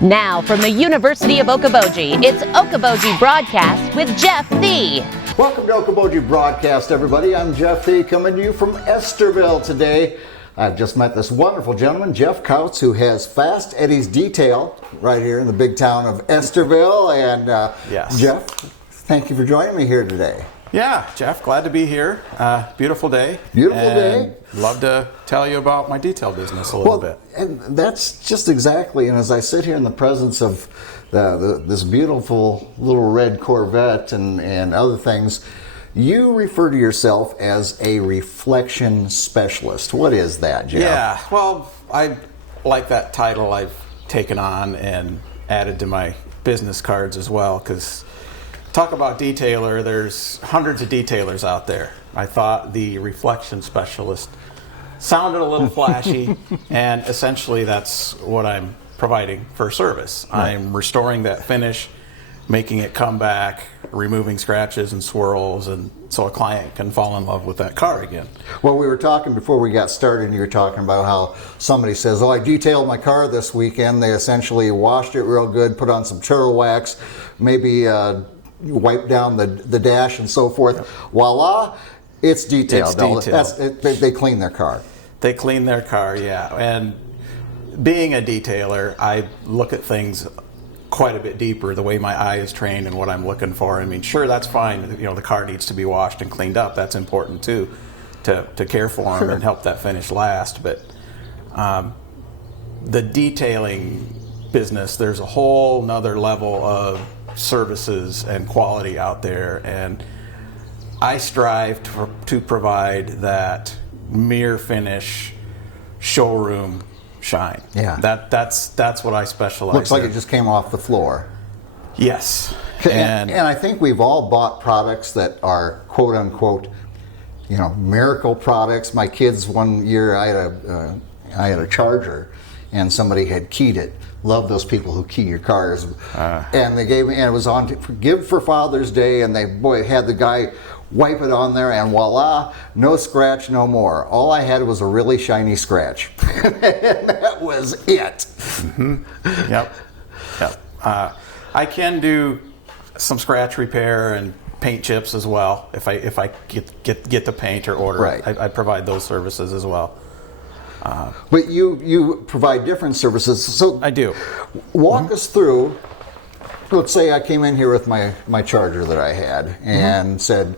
Now, from the University of Okoboji, it's Okoboji Broadcast with Jeff Thie. Welcome to Okoboji Broadcast, everybody. I'm Jeff Thie, coming to you from Estherville today. I've just met this wonderful gentleman, Jeff Kautz, who has Fast Eddie's Detail right here in the big town of Estherville. And Yes. Jeff, thank you for joining me here today. Yeah, Jeff, glad to be here. Beautiful day. Beautiful day. Love to tell you about my detail business a little bit. And that's just exactly, and as I sit here in the presence of this beautiful little red Corvette and other things, you refer to yourself as a reflection specialist. What is that, Jeff? Yeah, well, I like that title I've taken on and added to my business cards as well, because talk about detailer, there's hundreds of detailers out there. I thought the reflection specialist sounded a little flashy, and essentially that's what I'm providing for service. Right. I'm restoring that finish, making it come back, removing scratches and swirls, and so a client can fall in love with that car again. Well, we were talking before we got started, and you were talking about how somebody says, oh, I detailed my car this weekend. They essentially washed it real good, put on some turtle wax, maybe wipe down the dash and so forth. Yep. Voila, it's detailed. It's detailed. They clean their car. They clean their car, yeah. And being a detailer, I look at things quite a bit deeper, the way my eye is trained and what I'm looking for. I mean, sure, that's fine. You know, the car needs to be washed and cleaned up. That's important too, to care for them and help that finish last. But the detailing business, there's a whole nother level of services and quality out there, and I strive to provide that mirror finish showroom shine. Yeah, that's what I specialize in. Looks like it just came off the floor. Yes. And I think we've all bought products that are quote unquote, you know, miracle products. My kids, one year I had a Charger and somebody had keyed it. Love those people who key your cars. And they gave me, and it was on to give for Father's Day, and they had the guy wipe it on there, and voila, no scratch, no more. All I had was a really shiny scratch. And that was it. Mm-hmm. Yep. I can do some scratch repair and paint chips as well if I get the paint or order. Right. I provide those services as well. But you provide different services. So I do. Walk us through. Let's say I came in here with my Charger that I had and said,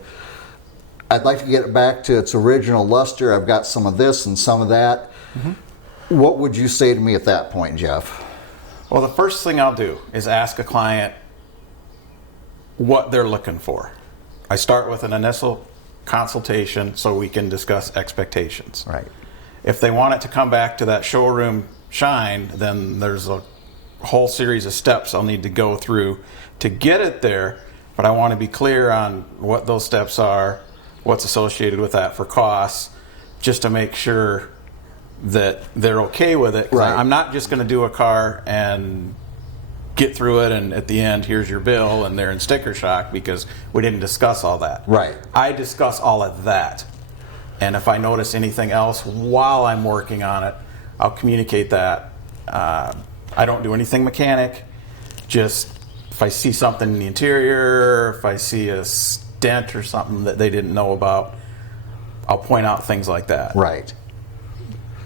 I'd like to get it back to its original luster. I've got some of this and some of that. What would you say to me at that point, Jeff? Well, the first thing I'll do is ask a client what they're looking for. I start with an initial consultation so we can discuss expectations. Right. If they want it to come back to that showroom shine, then there's a whole series of steps I'll need to go through to get it there, but I want to be clear on what those steps are, what's associated with that for costs, just to make sure that they're okay with it. Right. I'm not just going to do a car and get through it and at the end, here's your bill, and they're in sticker shock because we didn't discuss all that. Right. I discuss all of that. And if I notice anything else while I'm working on it, I'll communicate that. I don't do anything mechanic. Just if I see something in the interior, if I see a dent or something that they didn't know about, I'll point out things like that. Right.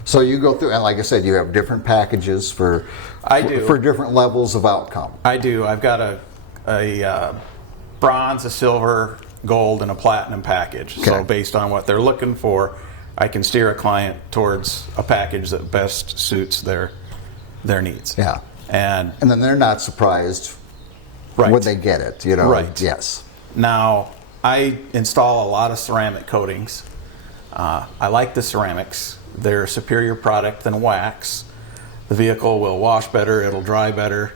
So you go through, and like I said, you have different packages for different levels of outcome. I do. I've got a bronze, a silver, gold, and a platinum package. Okay. So based on what they're looking for, I can steer a client towards a package that best suits their needs. Yeah. And then they're not surprised right. when they get it, you know. Right. Yes. Now, I install a lot of ceramic coatings. I like the ceramics. They're a superior product than wax. The vehicle will wash better, it'll dry better.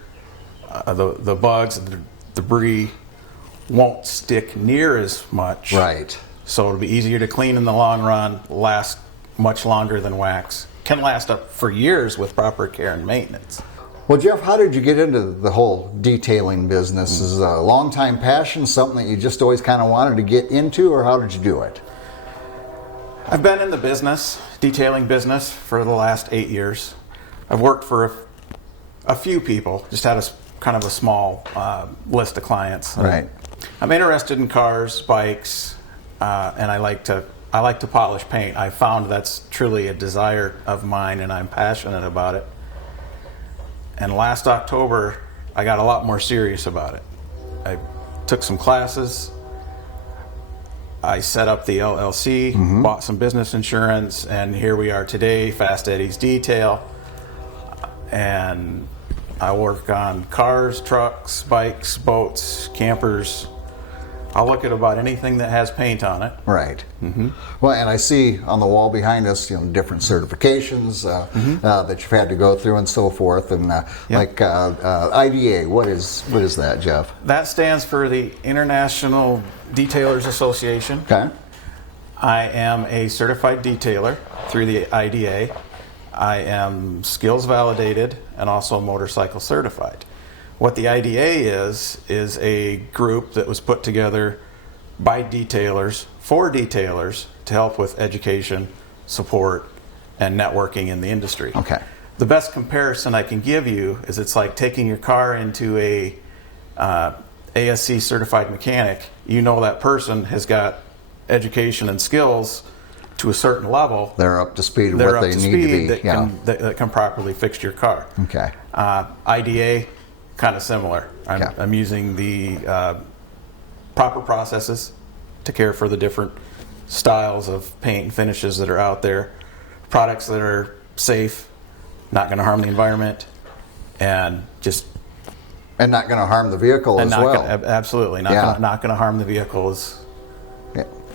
The bugs, the debris won't stick near as much. Right. So it'll be easier to clean in the long run, last much longer than wax. Can last up for years with proper care and maintenance. Well, Jeff, how did you get into the whole detailing business? Is it a long-time passion, something that you just always kind of wanted to get into, or how did you do it? I've been in the detailing business, for the last 8 years. I've worked for A few people. Just had kind of a small list of clients. Right. I'm interested in cars, bikes, and I like to polish paint. I found that's truly a desire of mine, and I'm passionate about it. And last October, I got a lot more serious about it. I took some classes. I set up the LLC, bought some business insurance, and here we are today, Fast Eddie's Detail. And I work on cars, trucks, bikes, boats, campers. I'll look at about anything that has paint on it. Right. Well, and I see on the wall behind us, different certifications that you've had to go through and so forth. And like IDA, what is that, Jeff? That stands for the International Detailers Association. Okay. I am a certified detailer through the IDA. I am skills validated and also motorcycle certified. What the IDA is a group that was put together by detailers for detailers to help with education, support, and networking in the industry. Okay. The best comparison I can give you is it's like taking your car into a ASC certified mechanic. You know that person has got education and skills to a certain level. They're up to speed with what they need to be. That can properly fix your car. Okay. IDA, kind of similar. I'm using the proper processes to care for the different styles of paint and finishes that are out there, products that are safe, not going to harm the environment, and not going to harm the vehicle as well. Absolutely, not going to harm the vehicle is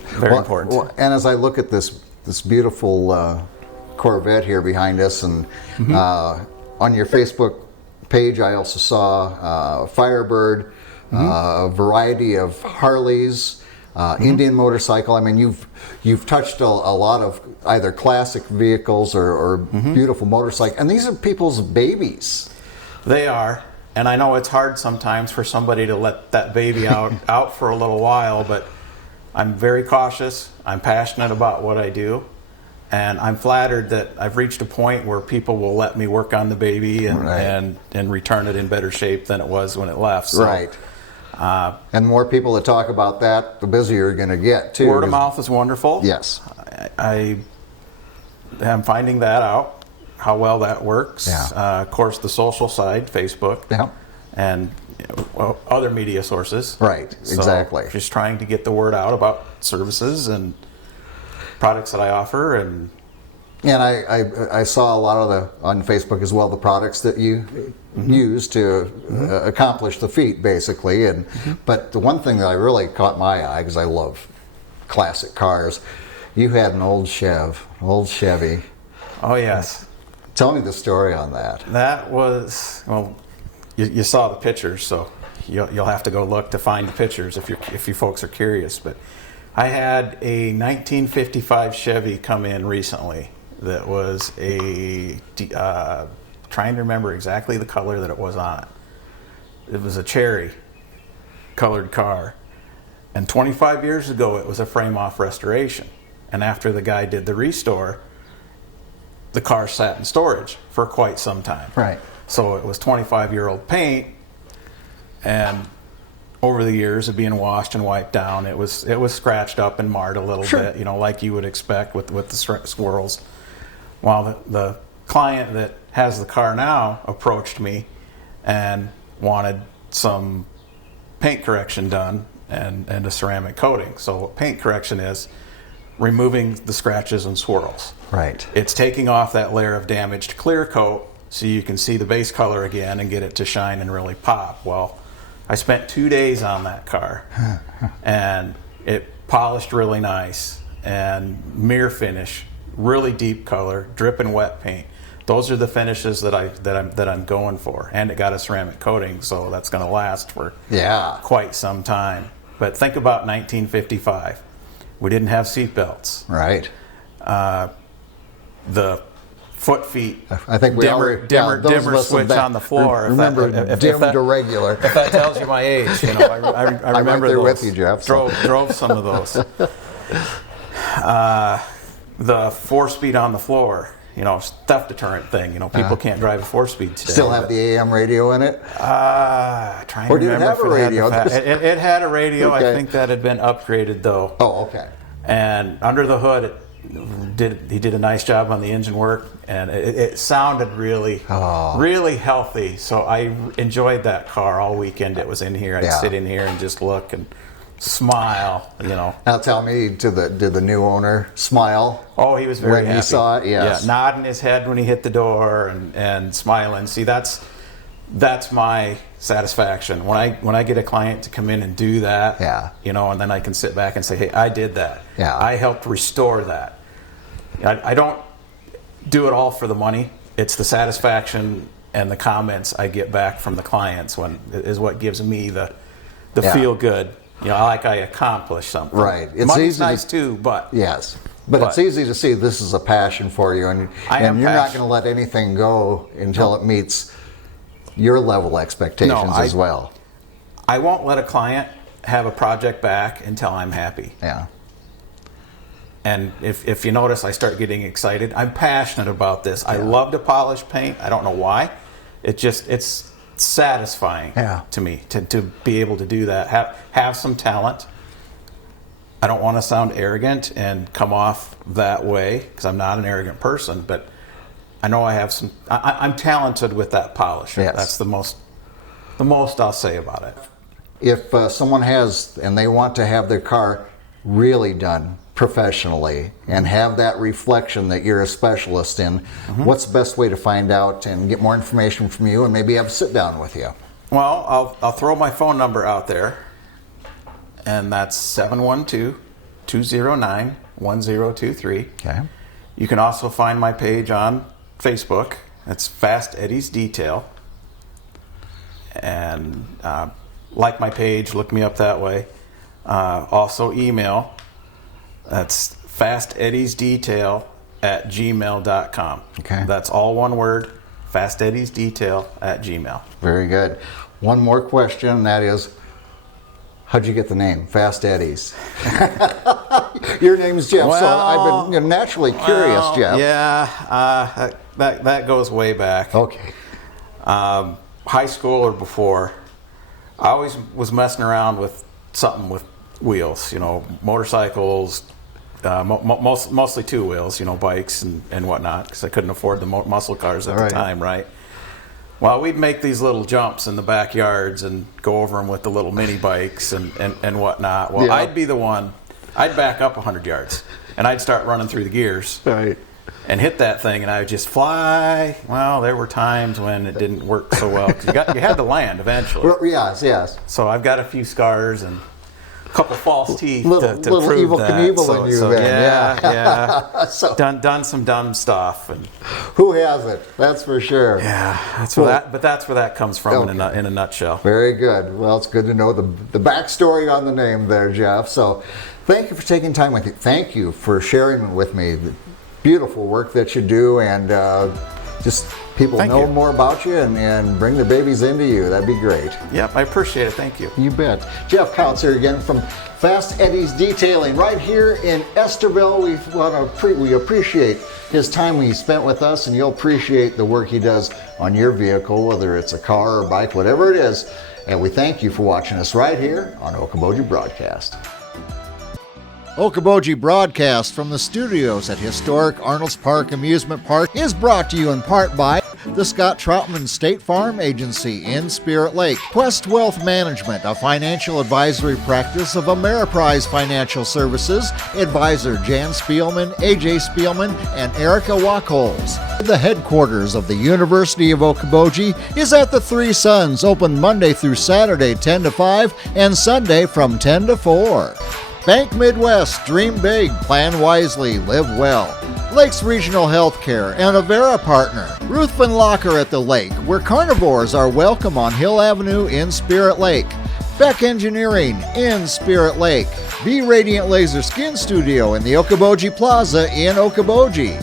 very important. Well, and as I look at this beautiful Corvette here behind us, and on your Facebook page, I also saw Firebird, a variety of Harleys, Indian motorcycle. I mean, you've touched a lot of either classic vehicles or beautiful motorcycles, and these are people's babies. They are, and I know it's hard sometimes for somebody to let that baby out for a little while, but I'm very cautious. I'm passionate about what I do. And I'm flattered that I've reached a point where people will let me work on the baby and return it in better shape than it was when it left. So, right. And the more people that talk about that, the busier you're going to get, too. Word of mouth is wonderful. Yes. I am finding that out, how well that works. Yeah. Of course, the social side, Facebook, and other media sources. Right, exactly. So just trying to get the word out about services and products that I offer, and I saw a lot of on Facebook as well, the products that you use to accomplish the feat, basically. And but the one thing that I really caught my eye, because I love classic cars, you had an old Chevy. Oh yes. Tell me the story on that. That was, well, you saw the pictures, so you'll have to go look to find the pictures if you folks are curious. But I had a 1955 Chevy come in recently that was trying to remember exactly the color that it was on it. It was a cherry colored car. And 25 years ago, it was a frame-off restoration. And after the guy did the restore, the car sat in storage for quite some time. Right. So it was 25-year-old paint, and over the years of being washed and wiped down, it was scratched up and marred a little bit, like you would expect with the swirls. While the client that has the car now approached me and wanted some paint correction done and a ceramic coating. So what paint correction is, removing the scratches and swirls. Right. It's taking off that layer of damaged clear coat so you can see the base color again and get it to shine and really pop. Well, I spent 2 days on that car, and it polished really nice, and mirror finish, really deep color, dripping wet paint. Those are the finishes that I'm going for, and it got a ceramic coating, so that's going to last for quite some time. But think about 1955. We didn't have seat belts. Right. The feet. I think we dimmer switch on the floor. Remember, dim to regular. If that tells you my age, I remember I'm right there those. with you, Jeff. Drove some of those. The 4-speed on the floor. theft deterrent thing. People can't drive a 4-speed today. Still have the AM radio in it? Trying Or to did it remember have if a radio? It had a radio. Okay. I think that had been upgraded though. Oh, okay. And under the hood, he did a nice job on the engine work, and it sounded really, really healthy. So I enjoyed that car all weekend. It was in here. I'd sit in here and just look and smile. Now tell me, did the new owner smile? Oh, he was very happy when he saw it. Yes. Yeah, nodding his head when he hit the door and smiling. See, that's my satisfaction when I get a client to come in and do that. Yeah. And then I can sit back and say, hey, I did that. Yeah. I helped restore that. I don't do it all for the money. It's the satisfaction and the comments I get back from the clients is what gives me the feel good. I accomplished something. Right. It's Money's easy nice too, but yes. But it's easy to see this is a passion for you, and you're not going to let anything go until it meets your level expectations as well. I won't let a client have a project back until I'm happy. Yeah. And if you notice, I start getting excited. I'm passionate about this. I love to polish paint. I don't know why. It's satisfying to me to be able to do that. Have some talent. I don't want to sound arrogant and come off that way because I'm not an arrogant person, but I know I have some. I'm talented with that polish. Yes. That's the most I'll say about it. If someone has and they want to have their car really done professionally and have that reflection that you're a specialist in, what's the best way to find out and get more information from you and maybe have a sit down with you? Well, I'll throw my phone number out there, and that's 712-209-1023. Okay. You can also find my page on Facebook. It's Fast Eddie's Detail. And like my page, look me up that way. Also email. That's fasteddiesdetail@gmail.com. Okay. That's all one word, fasteddiesdetail@gmail. Very good. One more question, and that is, how'd you get the name, Fast Eddie's? Your name's Jeff, so I've been naturally curious, Jeff. Yeah, that goes way back. Okay. High school or before, I always was messing around with something with wheels, motorcycles, mostly two wheels, bikes and whatnot, because I couldn't afford the muscle cars at the time, right? Well, we'd make these little jumps in the backyards and go over them with the little mini bikes and whatnot. Well, I'd be the one, I'd back up 100 yards, and I'd start running through the gears. Right. And hit that thing, and I would just fly. Well, there were times when it didn't work so well, because you had to land eventually. Well, yes. So I've got a few scars and a couple false teeth to little prove Evil that. Knievel in you then. Yeah. So, done some dumb stuff. And who hasn't? That's for sure. yeah, that's where that comes from in a nutshell. Very good. Well, it's good to know the backstory on the name there, Jeff. So thank you for taking time with me. Thank you for sharing with me the beautiful work that you do, and just people know more about you and bring their babies into you. That'd be great. Yep, I appreciate it. Thank you. You bet. Jeff Kautz here again from Fast Eddie's Detailing right here in Estherville. We appreciate his time he spent with us, and you'll appreciate the work he does on your vehicle, whether it's a car or bike, whatever it is. And we thank you for watching us right here on Okoboji Broadcast. Okoboji Broadcast from the studios at historic Arnold's Park Amusement Park is brought to you in part by the Scott Troutman State Farm Agency in Spirit Lake, Quest Wealth Management, a financial advisory practice of Ameriprise Financial Services, advisor Jan Spielman, AJ Spielman, and Erica Wachholz. The headquarters of the University of Okoboji is at the Three Sons, open Monday through Saturday 10 to 5 and Sunday from 10 to 4. Bank Midwest, dream big, plan wisely, live well. Lakes Regional Healthcare and Avera Partner. Ruthven Locker at the Lake, where carnivores are welcome on Hill Avenue in Spirit Lake. Beck Engineering in Spirit Lake. Be Radiant Laser Skin Studio in the Okoboji Plaza in Okoboji.